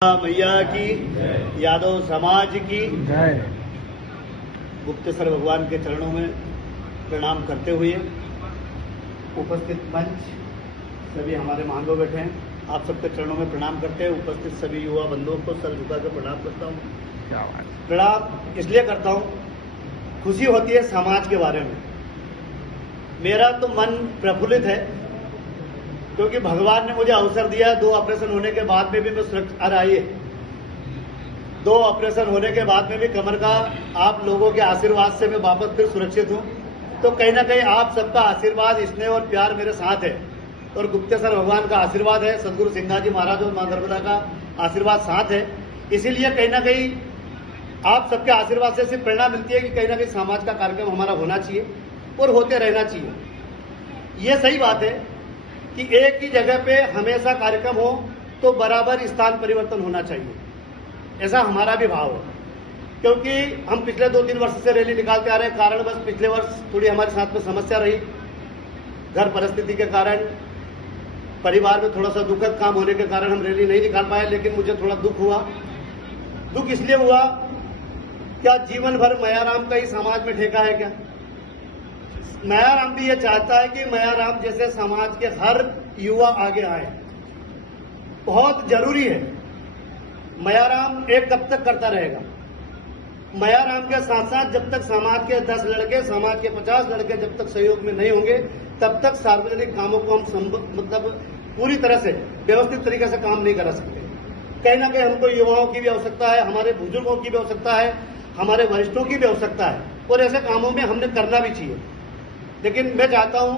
मैया की, यादव समाज की जय। गुप्तेश्वर भगवान के चरणों में प्रणाम करते हुए उपस्थित मंच सभी हमारे महानुभाव बैठे हैं, आप सबके चरणों में प्रणाम करते हैं। उपस्थित सभी युवा बंधुओं को सर झुकाकर प्रणाम करता हूँ। क्या बात। प्रणाम इसलिए करता हूँ, खुशी होती है समाज के बारे में। मेरा तो मन प्रफुल्लित है क्योंकि भगवान ने मुझे अवसर दिया। 2 ऑपरेशन होने के बाद में भी मैं सुरक्षित आ रही है। 2 ऑपरेशन होने के बाद में भी कमर का आप लोगों के आशीर्वाद से मैं वापस फिर सुरक्षित हूँ। तो कहीं ना कहीं आप सबका आशीर्वाद, स्नेह और प्यार मेरे साथ है और गुप्तेश्वर भगवान का आशीर्वाद है, सदगुरु सिंघा जी महाराज और मां नर्मदा का आशीर्वाद साथ है। इसीलिए कहीं ना कहीं आप सबके आशीर्वाद से सिर्फ प्रेरणा मिलती है कि कहीं ना कहीं समाज का कार्यक्रम हमारा होना चाहिए और होते रहना चाहिए। ये सही बात है कि एक ही जगह पे हमेशा कार्यक्रम हो तो बराबर स्थान परिवर्तन होना चाहिए, ऐसा हमारा भी भाव है। क्योंकि हम पिछले 2-3 वर्ष से रैली निकालते आ रहे हैं। कारण बस पिछले वर्ष थोड़ी हमारे साथ में समस्या रही, घर परिस्थिति के कारण, परिवार में थोड़ा सा दुखद काम होने के कारण हम रैली नहीं निकाल पाए। लेकिन मुझे थोड़ा दुख हुआ। दुख इसलिए हुआ, क्या जीवन भर मयाराम का ही समाज में ठेका है क्या? मयाराम भी ये चाहता है कि मयाराम जैसे समाज के हर युवा आगे आए, बहुत जरूरी है। मयाराम एक कब तक करता रहेगा? मयाराम के साथ साथ जब तक समाज के 10 लड़के, समाज के 50 लड़के जब तक सहयोग में नहीं होंगे, तब तक सार्वजनिक कामों को हम मतलब पूरी तरह से व्यवस्थित तरीके से काम नहीं करा सकते। कहीं ना कहीं हमको युवाओं की भी आवश्यकता है, हमारे बुजुर्गों की भी आवश्यकता है, हमारे वरिष्ठों की भी आवश्यकता है और ऐसे कामों में हमने करना भी चाहिए। लेकिन मैं चाहता हूं,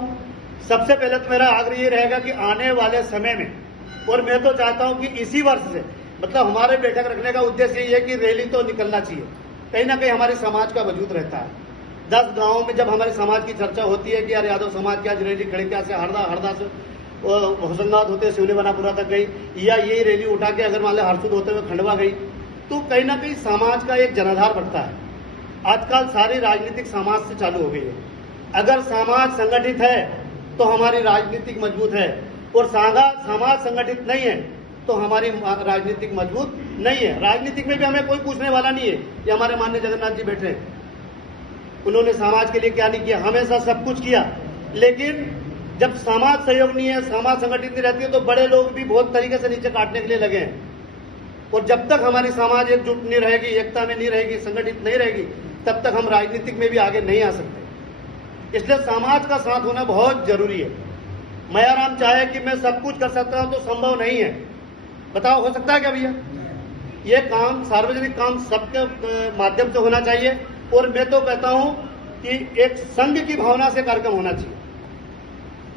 सबसे पहले तो मेरा आग्रह ये रहेगा कि आने वाले समय में, और मैं तो चाहता हूं कि इसी वर्ष से, मतलब हमारे बैठक रखने का उद्देश्य ये है कि रैली तो निकलना चाहिए। कहीं ना कहीं हमारे समाज का वजूद रहता है। 10 गांवों में जब हमारे समाज की चर्चा होती है कि यार यादव समाज की आज रैली खड़किया से हरदा से होशंगाबाद होते सिवनी बनापुरा तक गई, या यही रैली उठा के अगर मान लो हरसुद होते हुए खंडवा गई, तो कहीं ना कहीं समाज का एक जनाधार बढ़ता है। आजकल सारी राजनीतिक समाज से चालू हो गई है। अगर समाज संगठित है तो हमारी राजनीतिक मजबूत है, और समाज संगठित नहीं है तो हमारी राजनीतिक मजबूत नहीं है। राजनीतिक में भी हमें कोई पूछने वाला नहीं है। ये हमारे माननीय जगन्नाथ जी बैठे हैं, उन्होंने समाज के लिए क्या नहीं किया, हमेशा सब कुछ किया। लेकिन जब समाज सहयोग नहीं है, समाज संगठित नहीं रहती है, तो बड़े लोग भी बहुत तरीके से नीचे काटने के लिए लगे हैं। और जब तक हमारी समाज एकजुट नहीं रहेगी, एकता में नहीं रहेगी, संगठित नहीं रहेगी, तब तक हम राजनीतिक में भी आगे नहीं आ सकते। इसलिए समाज का साथ होना बहुत जरूरी है। मयाराम चाहे कि मैं सब कुछ कर सकता हूं तो संभव नहीं है। बताओ, हो सकता है क्या भैया? ये काम, सार्वजनिक काम सबके माध्यम से होना चाहिए। और मैं तो कहता हूं कि एक संघ की भावना से कार्यक्रम होना चाहिए।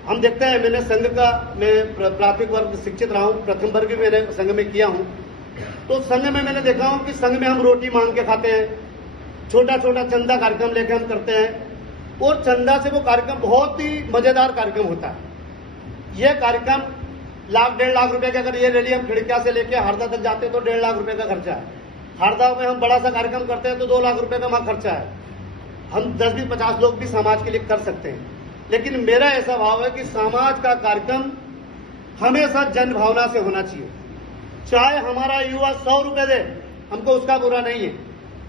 हम देखते हैं, मैंने संघ का, मैं प्राथमिक वर्ग शिक्षित रहा हूं, प्रथम वर्ग भी मैंने संघ में किया हूं। तो संघ में मैंने देखा हूं कि संघ में हम रोटी मांग के खाते हैं, छोटा छोटा चंदा कार्यक्रम लेके हम करते हैं, और चंदा से वो कार्यक्रम बहुत ही मजेदार कार्यक्रम होता है। यह कार्यक्रम 1-1.5 लाख रुपए का, अगर ये रैली हम खिड़किया से लेके हरदा तक जाते हैं तो 1.5 लाख रुपए का खर्चा है। हरदा में हम बड़ा सा कार्यक्रम करते हैं तो 2 लाख रुपए का वहां खर्चा है। हम 10-20-50 लोग भी समाज के लिए कर सकते हैं। लेकिन मेरा ऐसा भाव है कि समाज का कार्यक्रम हमेशा जन भावना से होना चाहिए। चाहे हमारा युवा 100 रुपए दे, हमको उसका बुरा नहीं है।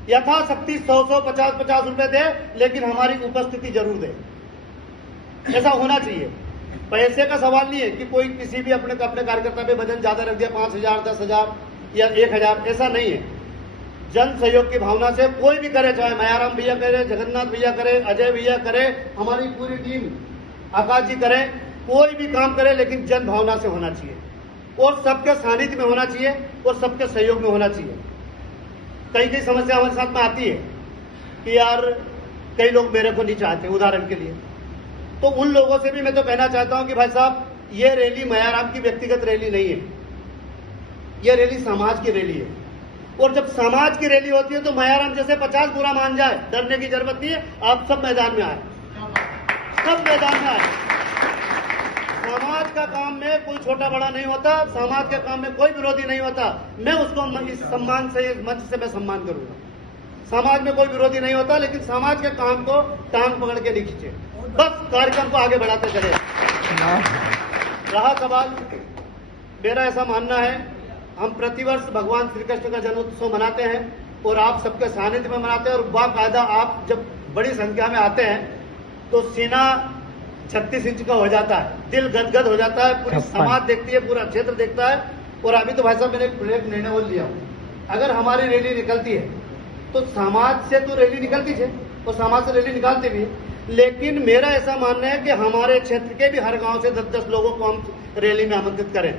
यथाशक्ति 100-100, 50-50 रुपए दे, लेकिन हमारी उपस्थिति जरूर दे। ऐसा होना चाहिए। पैसे का सवाल नहीं है कि कोई किसी भी अपने कार्यकर्ता पे वजन ज्यादा रख दिया, 5,000, 10,000 या 1,000, ऐसा नहीं है। जन सहयोग की भावना से कोई भी करे, चाहे मयाराम भैया करे, जगन्नाथ भैया करे, अजय भैया करे, हमारी पूरी टीम, आकाश जी करे, कोई भी काम करे, लेकिन जन भावना से होना चाहिए और सबके सानिध्य में होना चाहिए और सबके सहयोग में होना चाहिए। कई समस्या हमारे साथ में आती है कि यार कई लोग मेरे को नहीं चाहते, उदाहरण के लिए, तो उन लोगों से भी मैं तो कहना चाहता हूं कि भाई साहब, ये रैली मयाराम की व्यक्तिगत रैली नहीं है, ये रैली समाज की रैली है। और जब समाज की रैली होती है तो मयाराम जैसे 50 बुरा मान जाए, डरने की जरूरत नहीं है। आप सब मैदान में आए, सब मैदान में आए। समाज का काम में कोई छोटा बड़ा नहीं होता, समाज के काम में कोई विरोधी नहीं होता। मैं उसको इस सम्मान से, इस मंच से मैं सम्मान करूंगा। समाज में कोई विरोधी नहीं होता, लेकिन समाज के काम को टांग पकड़ के नहीं खींचे, बस कार्यक्रम को आगे बढ़ाते चले। रहा सवाल, मेरा ऐसा मानना है हम प्रतिवर्ष भगवान श्री कृष्ण का जन्मोत्सव मनाते हैं और आप सबके सानिध्य में मनाते हैं। और बाकायदा आप जब बड़ी संख्या में आते हैं तो सीना 36 इंच का हो जाता है, दिल गदगद हो जाता है, पूरी समाज देखती है, पूरा क्षेत्र देखता है। और अभी तो भाई साहब मैंने एक निर्णय बोल लिया, अगर हमारी रैली निकलती है तो समाज से तो रैली निकलती है और समाज से रैली निकालते भी, लेकिन मेरा ऐसा मानना है कि हमारे क्षेत्र के भी हर गांव से 10-10 लोगों को हम रैली में आमंत्रित करें,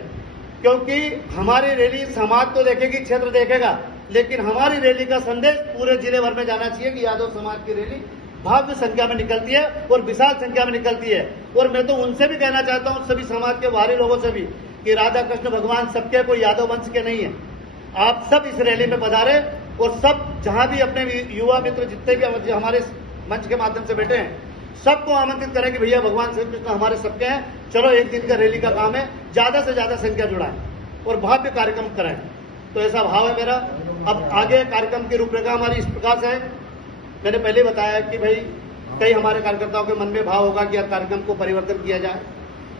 क्योंकि हमारी रैली समाज तो देखेगी, क्षेत्र देखेगा, लेकिन हमारी रैली का संदेश पूरे जिले भर में जाना चाहिए कि यादव समाज की रैली भव्य संख्या में निकलती है और विशाल संख्या में निकलती है। और मैं तो उनसे भी कहना चाहता हूं, सभी समाज के बाहरी लोगों से भी, कि राधा कृष्ण भगवान सबके, कोई यादव वंश के नहीं है। आप सब इस रैली में पधारे और सब जहां भी अपने युवा मित्र जितने भी हमारे मंच के माध्यम से बैठे हैं, सबको आमंत्रित करें कि भैया भगवान श्री कृष्ण हमारे सबके हैं, चलो एक दिन का रैली का काम है, ज्यादा से ज्यादा संख्या जुड़ाएं और भव्य कार्यक्रम कराएं। तो ऐसा भाव है मेरा। अब आगे कार्यक्रम की रूपरेखा हमारी इस प्रकार से है, मैंने पहले बताया कि भाई कई हमारे कार्यकर्ताओं के मन में भाव होगा कि कार्यक्रम को परिवर्तन किया जाए।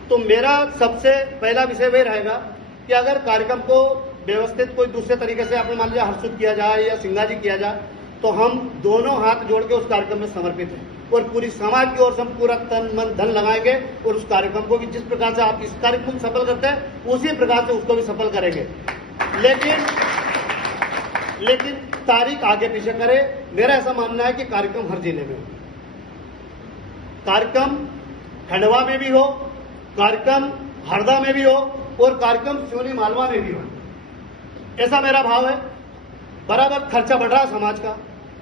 तो मेरा सबसे पहला विषय वही रहेगा कि अगर कार्यक्रम को व्यवस्थित कोई दूसरे तरीके से आपने मान लिया हर्षित किया जाए या सिंगाजी किया जाए, तो हम दोनों हाथ जोड़ के उस कार्यक्रम में समर्पित हैं और पूरी समाज की ओर से हम पूरा तन मन धन लगाएंगे और उस कार्यक्रम को भी जिस प्रकार से आप इस कार्यक्रम को सफल करते हैं उसी प्रकार से उसको भी सफल करेंगे। लेकिन तारीख आगे पीछे करे। मेरा ऐसा मानना है कि कार्यक्रम हर जिले में हो, कार्यक्रम खंडवा में भी हो, कार्यक्रम हरदा में भी हो और कार्यक्रम सिवनी मालवा में भी हो, ऐसा मेरा भाव है। बराबर खर्चा बढ़ रहा है समाज का,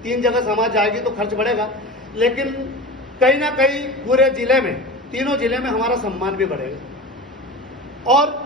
3 जगह समाज जाएगी तो खर्च बढ़ेगा, लेकिन कहीं ना कहीं पूरे जिले में, तीनों जिले में हमारा सम्मान भी बढ़ेगा। और